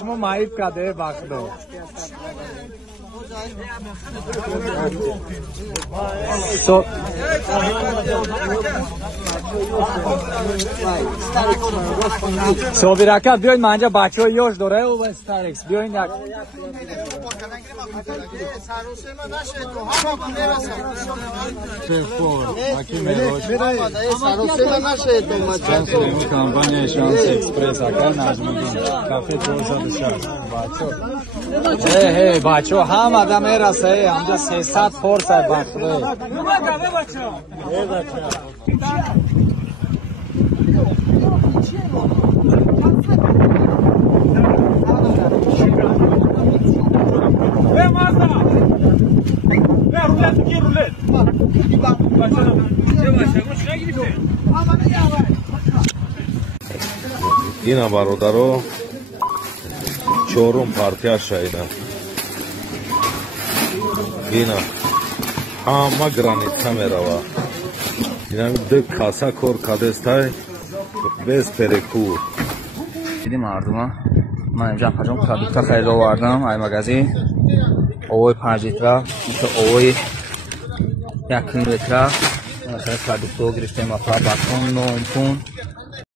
شما معیب کده وقت دو صابیرکت بیاین منجا بچه های یاش داره و استرکس بیاین یک کمپانی شانس اکسپرس اکر نجمدین کافه 260 بچه هم آدم میرسه همجا 300 فرس های بخره اینا برادرو چهارم پارتیا شایده اینا همه گرانیت میروا اینا دو کاسا کور کادستای بس پرکور دیدی مردم من اینجا حجم پرودکت خیلی آوردم ای مگزین اوی 5 لیتر مثل اوی 1 لیتر مثلا پرودکت گرفتیم افراد بکن 9 پوند